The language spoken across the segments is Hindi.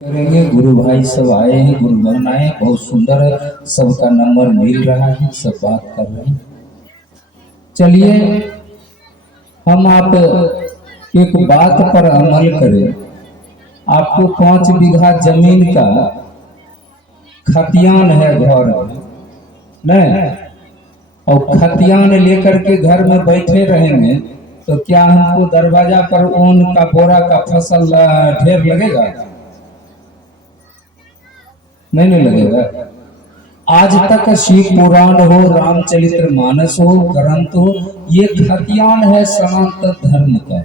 करेंगे। गुरु भाई सब आए हैं, गुरु बहन आए हैं, बहुत सुंदर है, सबका नंबर मिल रहा है, सब बात कर रहे हैं। चलिए हम आप एक बात पर अमल करें। आपको 5 बीघा जमीन का खतियान है घर में, नहीं? और खतियान लेकर के घर में बैठे रहेंगे तो क्या हमको दरवाजा पर ऊन का बोरा का फसल ढेर लगेगा? नहीं लगेगा। आज तक शिव पुराण हो, रामचरितमानस हो, ग्रंथ हो, ये खतियान है सनातन धर्म का,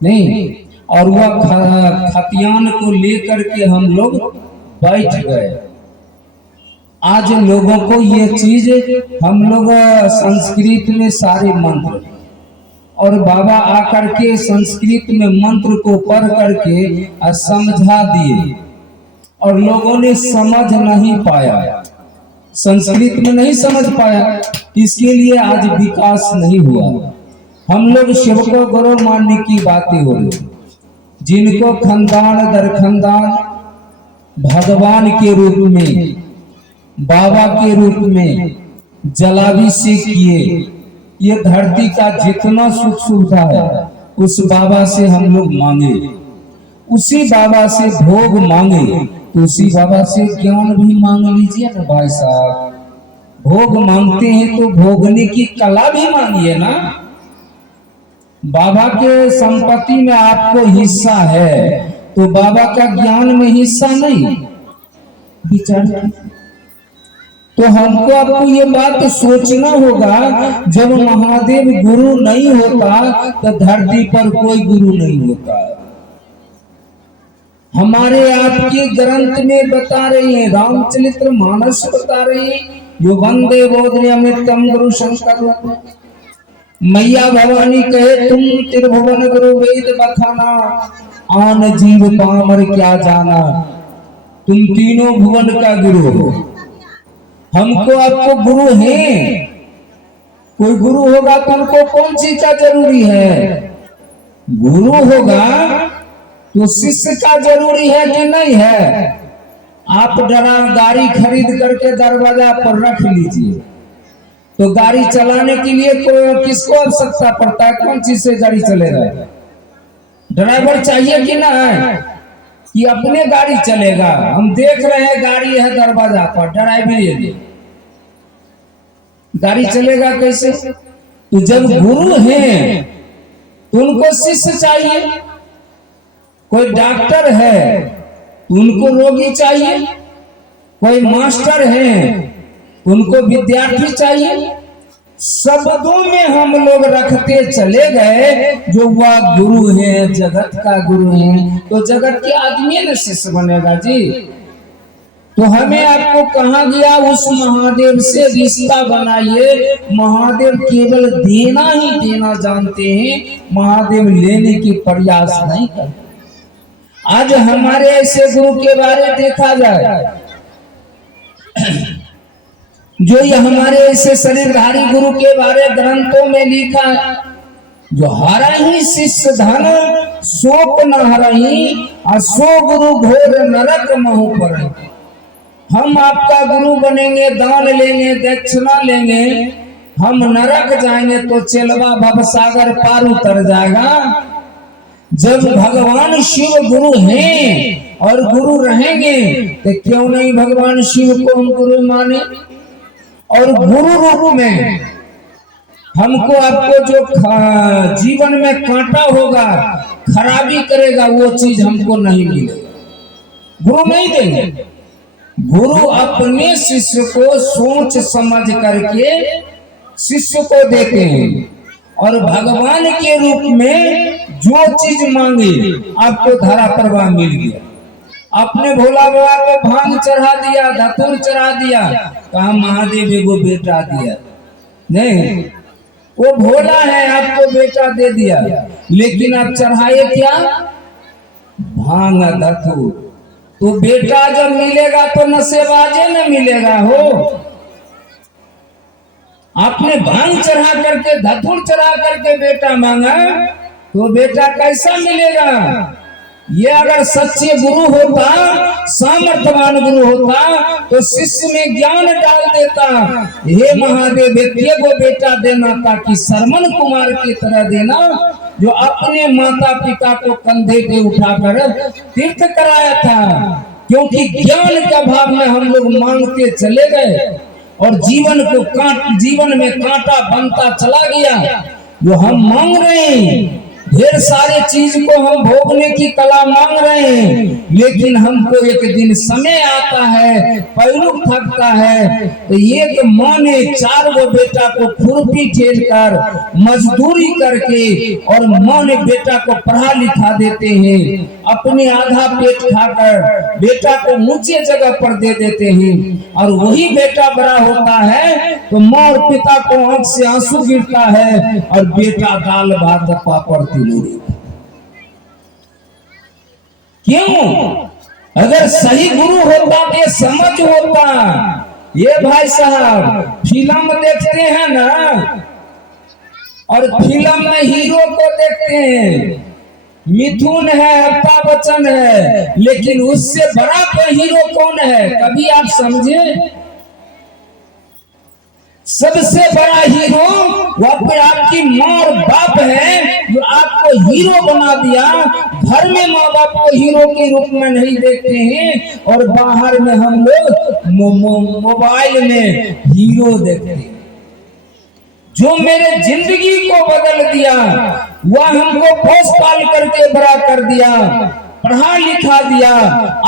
नहीं? और वह खतियान को लेकर के हम लोग बैठ गए। आज लोगों को ये चीज हम लोग संस्कृत में सारे मंत्र और बाबा आकर के संस्कृत में मंत्र को पढ़ करके समझा दिए और लोगों ने समझ नहीं पाया, संस्कृत में नहीं समझ पाया, इसके लिए आज विकास नहीं हुआ। हम लोग शिव को गुरु मानने की बातें हो रही, जिनको खानदान दर खानदान भगवान के रूप में, बाबा के रूप में जलाभिषेक किए। ये धरती का जितना सुख सुविधा है उस बाबा से हम लोग मांगे, उसी बाबा से भोग मांगे, तो उसी बाबा से ज्ञान भी मांग लीजिए ना भाई साहब। भोग मांगते हैं तो भोगने की कला भी मांगिए ना। बाबा के संपत्ति में आपको हिस्सा है तो बाबा का ज्ञान में हिस्सा नहीं, विचार। तो हमको आपको ये बात सोचना होगा, जब महादेव गुरु नहीं होता तो धरती पर कोई गुरु नहीं होता। हमारे आपके ग्रंथ में बता रहे हैं, रामचरितमानस बता रहे हैं, जो वंदे बोधनियमितम गुरु शंकर। मैया भवानी कहे तुम त्रिभुवन गुरु वेद बखाना, आन जीव पामर क्या जाना, तुम तीनों भुवन का गुरु हो। हमको आपको गुरु है, कोई गुरु होगा तो हमको कौन चीज का जरूरी है? गुरु होगा तो शिष्य का जरूरी है कि नहीं है? आप गाड़ी खरीद करके दरवाजा पर रख लीजिए तो गाड़ी चलाने के लिए किसको आवश्यकता पड़ता है? कौन चीज से गाड़ी चलेगा? ड्राइवर चाहिए कि ना है कि अपने गाड़ी चलेगा? हम देख रहे हैं गाड़ी है दरवाजा पर, ड्राइवर गाड़ी चलेगा कैसे? तो जब गुरु हैं तो उनको शिष्य चाहिए। कोई डॉक्टर है तो उनको रोगी चाहिए, कोई मास्टर है उनको विद्यार्थी चाहिए। शब्दों में हम लोग रखते चले गए, जो वह गुरु है, जगत का गुरु है, तो जगत के आदमी न शिष्य बनेगा जी। तो हमें आपको कहा गया उस महादेव से रिश्ता बनाइए। महादेव केवल देना ही देना जानते हैं, महादेव लेने की प्रयास नहीं करते। आज हमारे ऐसे गुरु के बारे देखा जाए, जो ये हमारे ऐसे शरीरधारी गुरु के बारे ग्रंथों में लिखा है, जो हरा ही शिष्य धन शोक न हरही, असो गुरु घोर नरक महु पर। हम आपका गुरु बनेंगे, दान लेंगे, दक्षिणा लेंगे, हम नरक जाएंगे तो चेलवा भवसागर पार उतर जाएगा। जब भगवान शिव गुरु हैं और गुरु रहेंगे तो क्यों नहीं भगवान शिव को हम गुरु माने? और गुरु रूप में हमको आपको जो जीवन में कांटा होगा, खराबी करेगा, वो चीज हमको नहीं मिलेगा, गुरु नहीं देंगे। गुरु अपने शिष्य को सोच समझ करके शिष्य को देते हैं और भगवान के रूप में जो चीज मांगे आपको धरा प्रवाह मिल गया। आपने भोला बाबा को भांग चढ़ा दिया, धतूर चढ़ा दिया, कहा महादेव एगो बेटा दिया, नहीं, वो भोला है, आपको बेटा दे दिया, लेकिन आप चढ़ाए क्या? भांग धतूर। तो बेटा जब मिलेगा तो नशेबाजे न मिलेगा हो। आपने भांग चढ़ा करके, धतूर चढ़ा करके बेटा मांगा तो बेटा कैसा मिलेगा? ये अगर सच्चे गुरु होता, सामर्थ्यवान गुरु होता, तो शिष्य में ज्ञान डाल देता। हे महादेव, व्यक्ति को बेटा देना ताकि श्रवण कुमार की तरह देना, जो अपने माता पिता को कंधे पे उठाकर तीर्थ कराया था। क्योंकि ज्ञान के अभाव में हम लोग मांगते चले गए और जीवन में कांटा बनता चला गया। जो हम मांग रहे हैं, ढेर सारे चीज को हम भोगने की कला मांग रहे हैं, लेकिन हमको एक दिन समय आता है, पैर थकता है, तो एक माँ ने 4 गो बेटा को खुरपी ठेल कर मजदूरी करके और माँ ने बेटा को पढ़ा लिखा देते हैं, अपने आधा पेट खाकर बेटा को ऊंचे जगह पर दे देते हैं। और वही बेटा बड़ा होता है तो माँ और पिता को आंख से आंसू गिरता है और बेटा दाल भात पापड़ तिलोरी। क्यों? अगर सही गुरु होता तो समझ होता। ये भाई साहब फिल्म देखते हैं ना, और फिल्म में हीरो को देखते हैं, मिथुन है, अमिताभ बच्चन है, लेकिन उससे बड़ा कोई हीरो कौन है? कभी आप समझे? सबसे बड़ा हीरो वह पर आपकी माँ और बाप है, जो आपको हीरो बना दिया। घर में माँ बाप को हीरो के रूप में नहीं देखते हैं, और बाहर में हम लोग मोबाइल में हीरो देखते हैं। जो मेरे जिंदगी को बदल दिया, वह हमको पोस पाल करके बड़ा कर दिया, पढ़ा लिखा दिया।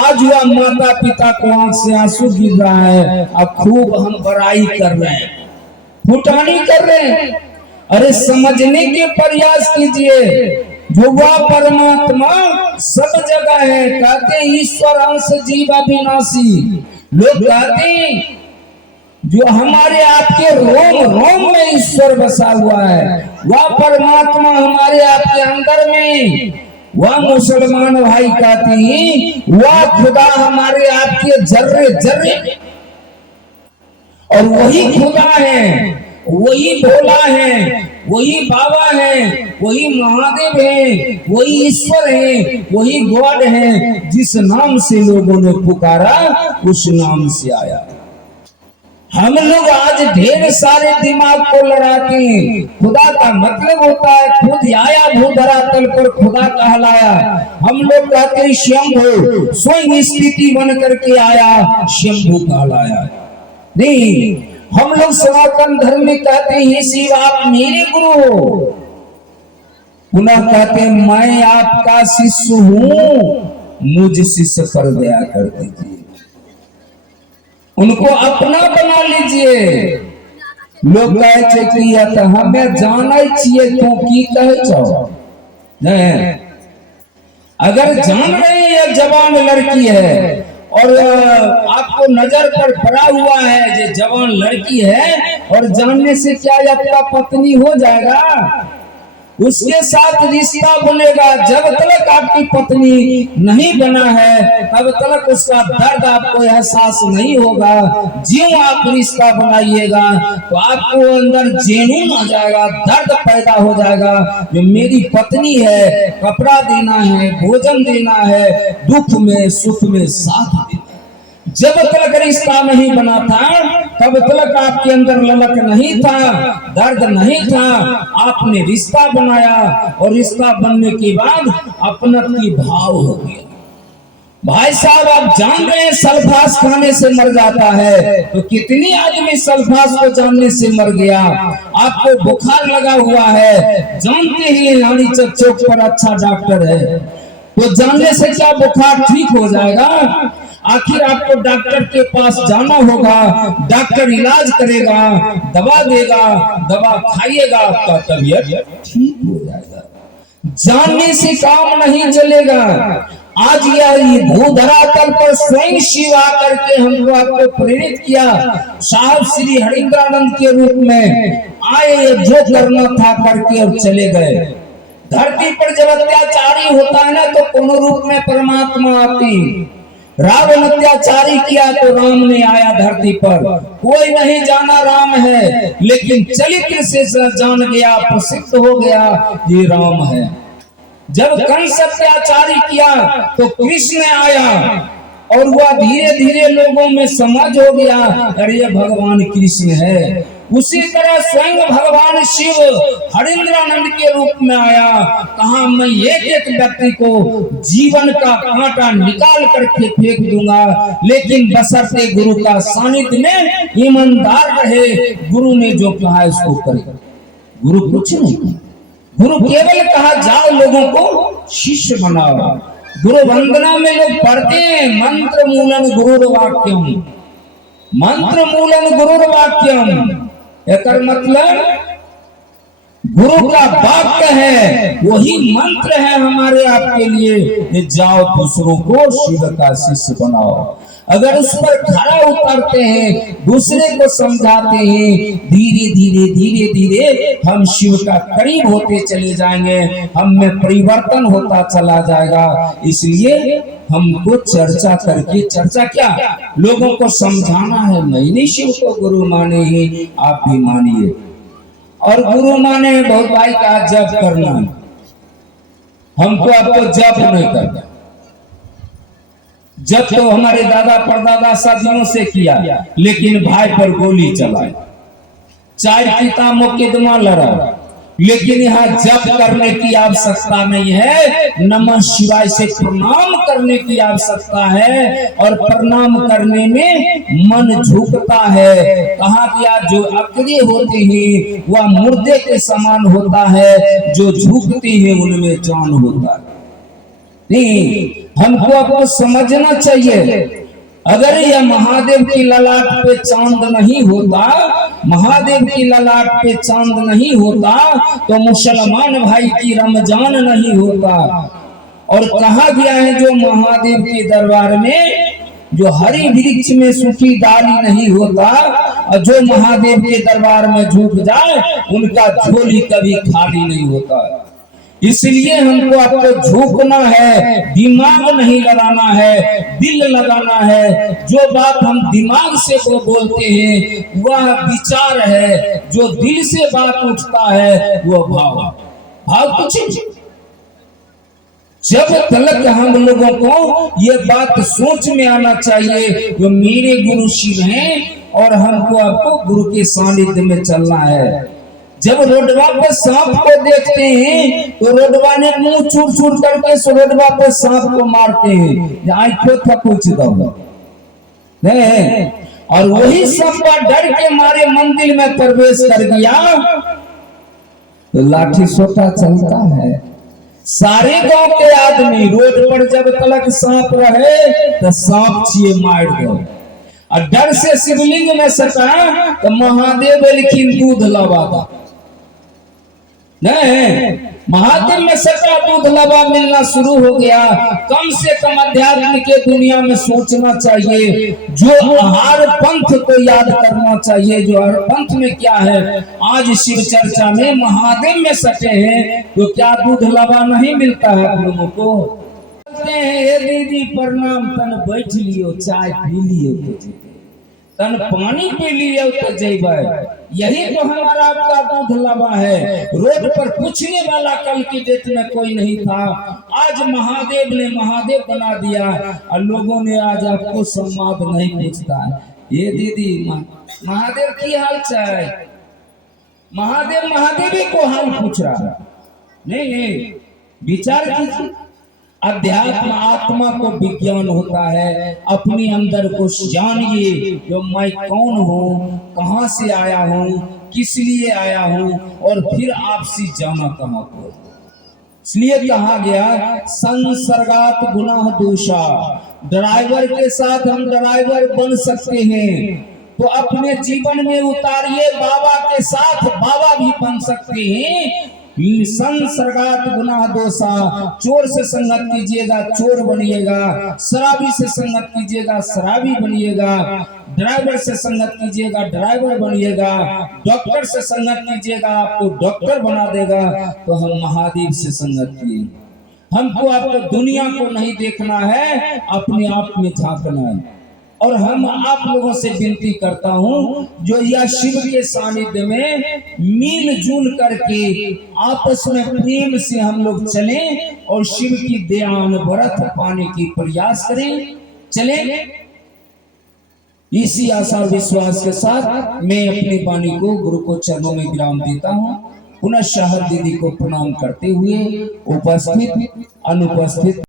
आज वह माता पिता को आंख से आंसू गिर रहा है, अब खूब हम बड़ाई कर रहे हैं, फुटानी कर रहे हैं। अरे समझने के प्रयास कीजिए, जो वह परमात्मा सब जगह है। कहते ईश्वर अंश जीव अविनाशी। लोग कहते जो हमारे आपके रोम रोम में ईश्वर बसा हुआ है, वह परमात्मा हमारे आपके अंदर में। वह मुसलमान भाई कहते हैं वह खुदा हमारे आपके जर्रे जर्रे, और वही खुदा है, वही भोला है, वही बाबा है, वही महादेव है, वही ईश्वर है, वही गॉड है। जिस नाम से लोगों ने पुकारा उस नाम से आया। हम लोग आज ढेर सारे दिमाग को लड़ाते हैं। खुदा का मतलब होता है खुद आया भूधरातल पर खुदा कहलाया। हम लोग कहते हैं शंभु, स्वयं स्थिति बन करके आया, शंभु कहलाया। नहीं, हम लोग सनातन धर्म में कहते हैं शिव आप मेरे गुरु हो, पुनः कहते हैं मैं आपका शिष्य हूँ, मुझ शिष्य पर दया कर दीजिए, उनको अपना बना लीजिए। लोग कहे कि हमें जाना चाहिए तो की कहे चाहो नहीं। अगर जान रहे हैं यह जवान लड़की है और आपको नजर पर पड़ा हुआ है जो जवान लड़की है, और जानने से क्या आपका पत्नी हो जाएगा? उसके साथ रिश्ता बनेगा। जब तक आपकी पत्नी नहीं बना है तब तक उसका दर्द आपको एहसास नहीं होगा। ज्यों आप रिश्ता बनाइएगा तो आपको अंदर जेनून आ जाएगा, दर्द पैदा हो जाएगा। जो मेरी पत्नी है, कपड़ा देना है, भोजन देना है, दुख में सुख में साथ देना। जब तक रिश्ता नहीं बना था तब तक आपके अंदर ललक नहीं था, दर्द नहीं था। आपने रिश्ता बनाया और रिश्ता बनने के बाद अपनत्व भाव हो गया। भाई साहब आप जान रहे हैं सल्फास खाने से मर जाता है, तो कितनी आदमी सल्फास को जानने से मर गया। आपको बुखार लगा हुआ है, जानते ही रानी चौक पर अच्छा डॉक्टर है, तो जानने से क्या बुखार ठीक हो जाएगा? आखिर आपको डॉक्टर के पास जाना होगा, डॉक्टर इलाज करेगा, दवा देगा, दवा खाइएगा, आपका तबीयत ठीक हो जाएगा। जानने से काम नहीं चलेगा। आज यह भूधरातल पर स्वयं शिव आकर के हमको आपको प्रेरित किया। साहब श्री हरिंद्रानंद के रूप में आए, जो करना था करके और चले गए। धरती पर जब अत्याचारी होता है ना तो कोनो रूप में परमात्मा आती। रावण अत्याचारी किया तो राम ने आया धरती पर। कोई नहीं जाना राम है, लेकिन चरित्र से जान गया, प्रसिद्ध हो गया ये राम है। जब कंस अत्याचारी किया तो कृष्ण आया और वह धीरे धीरे लोगों में समझ हो गया, अरे ये भगवान कृष्ण है। उसी तरह स्वयं भगवान शिव हरिंद्रानंद के रूप में आया, कहा मैं एक एक व्यक्ति को जीवन का कांटा निकाल करके फेंक दूंगा, लेकिन बशर्ते गुरु का सानिध्य में ईमानदार रहे, गुरु ने जो कहा इसको करे। गुरु कुछ नहीं, गुरु केवल कहा जाओ लोगों को शिष्य बनाओ। गुरु वंदना में लोग पढ़ते हैं मंत्र मूलन गुरुर्वाक्यम, मंत्र मूलन गुरुर्वाक्यम, एकर मतलब गुरु का वाक्य है, वही मंत्र है हमारे आपके लिए, जाओ दूसरों को शिव का शिष्य बनाओ। अगर उस पर खरा उतरते हैं, दूसरे को समझाते हैं, धीरे धीरे धीरे धीरे हम शिव का करीब होते चले जाएंगे, हम में परिवर्तन होता चला जाएगा। इसलिए हमको चर्चा करके, चर्चा क्या, लोगों को समझाना है। नहीं शिव को गुरु माने ही आप भी मानिए, और गुरु माने बहुत भाई का जप करना, हमको आपको जप नहीं करना। जब तो हमारे दादा परदादा सदियों से किया, लेकिन भाई पर गोली चलाई, 4 पिता मुकदमा लड़ा, लेकिन यहाँ जप करने की आवश्यकता नहीं है, नमः शिवाय से प्रणाम करने की आवश्यकता है। और प्रणाम करने में मन झुकता है। कहा गया जो अक्रिय होते हैं वह मुर्दे के समान होता है, जो झुकते हैं उनमें जान होता है। नहीं, हमको आपको समझना चाहिए, अगर यह महादेव की ललाट पे चांद नहीं होता, महादेव की ललाट पे चांद नहीं होता, तो मुसलमान भाई की रमजान नहीं होता। और कहा गया है जो महादेव के दरबार में, जो हरी वृक्ष में सूखी डाली नहीं होता, और जो महादेव के दरबार में झुक जाए उनका झोली कभी खाली नहीं होता। इसलिए हमको आपको झुकना है, दिमाग नहीं लगाना है, दिल लगाना है। जो बात हम दिमाग से वो बोलते हैं वह विचार है, जो दिल से बात उठता है वो भाव। भाव कुछ जब तक हम लोगों को ये बात सोच में आना चाहिए, जो मेरे गुरु शिव हैं और हमको आपको गुरु के सानिध्य में चलना है। जब रोडवा पे सांप को देखते हैं तो रोडवा ने मुंह चूर चूर करके रोडवा पे सांप को मारते हैं, आंखों तक पूछ दो नहीं, और वही सांप डर के मारे मंदिर में प्रवेश कर गया तो लाठी सोटा चलता है। सारे गांव के आदमी रोड पर जब तलक सांप रहे तो सांप छिए मार दो, और डर से शिवलिंग में सटा तो महादेव लेकिन दूध लवा दा नहीं, महादेव में सटा दूध लवा मिलना शुरू हो गया। कम से कम अध्यात्म के दुनिया में सोचना चाहिए, जो आहार पंथ को याद करना चाहिए। जो आहार पंथ में क्या है, आज शिव चर्चा में महादेव में सटे हैं तो क्या दूध लवा नहीं मिलता है आप लोगों को। कहते हैं ये दीदी प्रणाम, तन बैठ लियो, चाय पी लियो, तन पानी पी लियो तो जैबे। यही तो हमारा आपका दूध लवा है। रोड पर पूछने वाला कल की डेट में कोई नहीं था, आज महादेव ने महादेव बना दिया, और लोगों ने आज आपको संवाद नहीं पूछता है। ये दीदी महादेव की हाल चाल, महादेव महादेवी को हाल पूछ रहा नहीं। विचार कीजिए, अध्यात्म आत्मा को विज्ञान होता है। अपने अंदर को जानिए, जो मैं कौन हूँ, कहाँ से आया हूँ, किस लिए आया हूँ, और फिर आपसे जाना कहाँ को। इसलिए कहा गया संसर्गात गुनाह दोषा। ड्राइवर के साथ हम ड्राइवर बन सकते हैं, तो अपने जीवन में उतारिए, बाबा के साथ बाबा भी बन सकते हैं। संसर्गात गुनाह दोषा, चोर से संगत कीजिएगा चोर बनिएगा, शराबी से संगत कीजिएगा शराबी बनिएगा, ड्राइवर से संगत कीजिएगा ड्राइवर बनिएगा, डॉक्टर से संगत कीजिएगा आपको डॉक्टर बना देगा। तो हम महादेव से संगत किए। हमको आपको दुनिया को नहीं देखना है, अपने आप में झांकना है। और हम आप लोगों से विनती करता हूं, जो यह शिव के सानिध्य में मिलजुल करके आपस में प्रेम से हम लोग चलें और शिव की दयान व्रत पाने की प्रयास करें, चलें। इसी आशा विश्वास के साथ मैं अपनी वाणी को गुरु को चरणों में विराम देता हूं। पुनः शाहर दीदी को प्रणाम करते हुए उपस्थित अनुपस्थित